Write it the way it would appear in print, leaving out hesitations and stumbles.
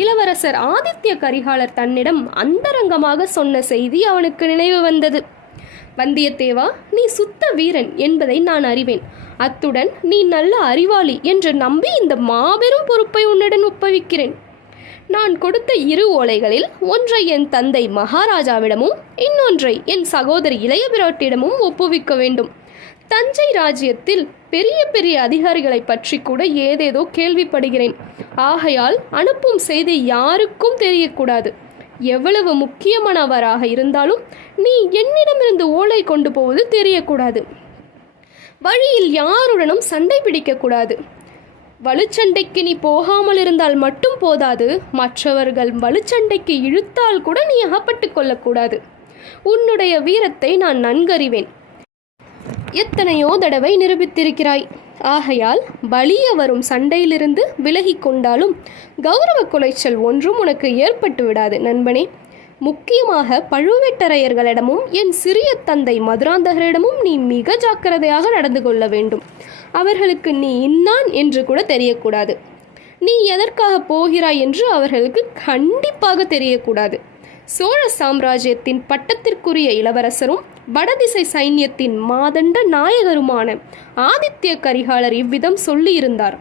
இளவரசர் ஆதித்ய கரிகாலர் தன்னிடம் அந்தரங்கமாக சொன்ன செய்தி அவனுக்கு நினைவு வந்தது. வந்தியத்தேவா, நீ சுத்த வீரன் என்பதை நான் அறிவேன். அத்துடன் நீ நல்ல அறிவாளி என்று நம்பி இந்த மாபெரும் பொறுப்பை உன்னிடம் ஒப்புவிக்கிறேன். நான் கொடுத்த 2 ஓலைகளில் ஒன்றை என் தந்தை மகாராஜாவிடமும் இன்னொன்றை என் சகோதரி இளைய பிராட்டியிடமும் ஒப்புவிக்க வேண்டும். தஞ்சை ராஜ்யத்தில் பெரிய பெரிய அதிகாரிகளை பற்றி கூட ஏதேதோ கேள்விப்படுகிறேன். ஆகையால் அனுப்பும் செய்தி யாருக்கும் தெரியக்கூடாது. எவ்வளவு முக்கியமானவராக இருந்தாலும் நீ என்னிடமிருந்து ஓலை கொண்டு போவது தெரியக்கூடாது. வழியில் யாருடனும் சண்டை பிடிக்கக்கூடாது. வலுச்சண்டைக்கு நீ போகாமல் இருந்தால் மட்டும் போதாது, மற்றவர்கள் வலுச்சண்டைக்கு இழுத்தால் கூட நீ அகப்பட்டு கொள்ளக்கூடாது. உன்னுடைய வீரத்தை நான் நன்கறிவேன். எத்தனையோ தடவை நிரூபித்திருக்கிறாய். ஆகையால் வலிய வரும் சண்டையிலிருந்து விலகி கொண்டாலும் கௌரவ குலைச்சல் ஒன்றும் உனக்கு ஏற்பட்டு விடாது நண்பனே. முக்கியமாக பழுவேட்டரையர்களிடமும் என் சிறிய தந்தை மதுராந்தகரிடமும் நீ மிக ஜாக்கிரதையாக நடந்து கொள்ள வேண்டும். அவர்களுக்கு நீ இன்னான் என்று கூட தெரியக்கூடாது. நீ எதற்காக போகிறாய் என்று அவர்களுக்கு கண்டிப்பாக தெரியக்கூடாது. சோழ சாம்ராஜ்யத்தின் பட்டத்திற்குரிய இளவரசரும் வடதிசை சைன்யத்தின் மாதண்ட நாயகருமான ஆதித்ய கரிகாலர் இவ்விதம் சொல்லியிருந்தார்.